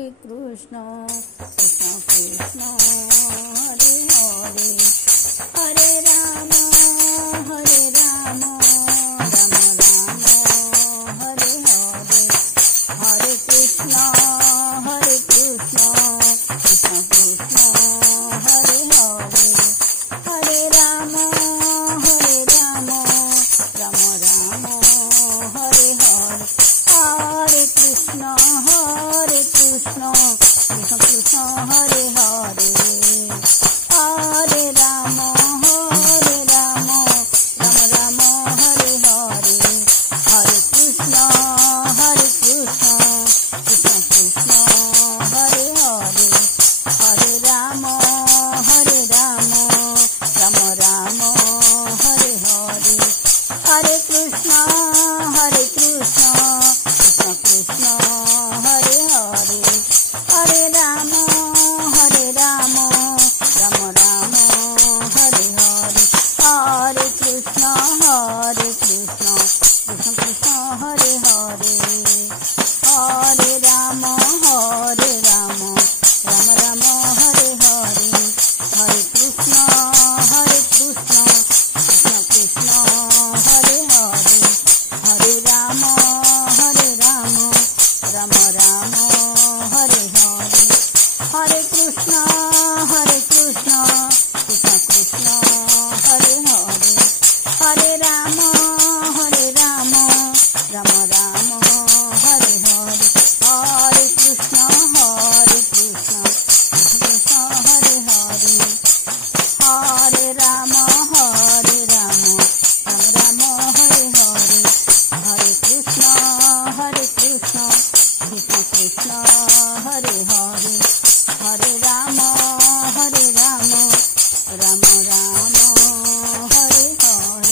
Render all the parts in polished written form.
Krishna Krishna Krishna Hare Hare Hare Ram Ram Ram Hare Hare Hare Krishna Krishna Krishna Hare Hare Hare Ram Ram Ram Hare Hare Hare Krishna Krishna Krishna Hare Hare Hare Ram Ram Ram Hare Hare Hare Krishna Krishna Krishna Krishna Hare Hare Hare Ram Ram Ram Hare Hare Hare Krishna Krishna Krishna Krishna Hare Hare Hare Ram Ram Ram Hare Hare Hare Krishna Krishna Krishna Krishna Hare Hare Hare Ram Ram Ram Hare Hare Hare Krishna Krishna Krishna Krishna Hare Hare Hare Ram Ram Ram Hare Hare Hare Krishna Krishna Krishna Krishna Hare Hare Hare Ram Ram Ram Hare Hare Hare Krishna Krishna Krishna Hare Hare Hare Ram Ram Ram Hare Hare Hare Krishna Krishna Krishna Krishna Hare Hare Hare Ram Ram Ram Hare Hare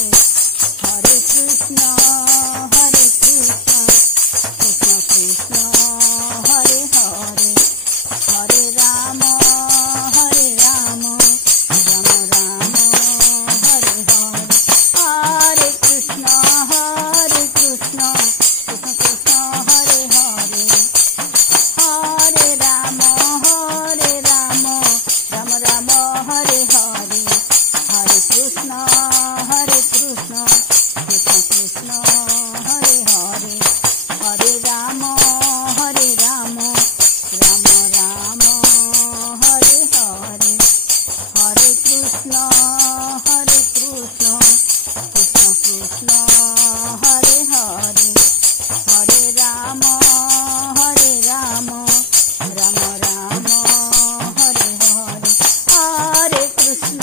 Hare Krishna Krishna Krishna Krishna Hare Hare Hare Ram Ram Ram Hare Hare Hare Krishna Krishna Krishna Krishna Hare Hare Hare Ram Ram Ram Hare Hare Hare Krishna Krishna Krishna Krishna Hare Hare Hare Ram Ram Ram Hare Hare Hare Krishna Krishna Krishna Krishna Hare Hare Hare Ram Ram Ram Hare Hare Hare Krishna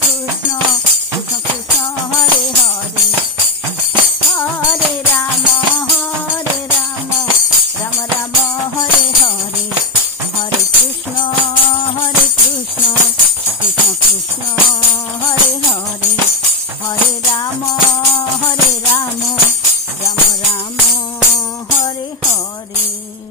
Krishna Krishna Krishna Hare Hare Hare Ram Ram Ram Hare Hare Hare Krishna Krishna Krishna Krishna Hare Hare Hare Ram Ram Ram Hare Hare.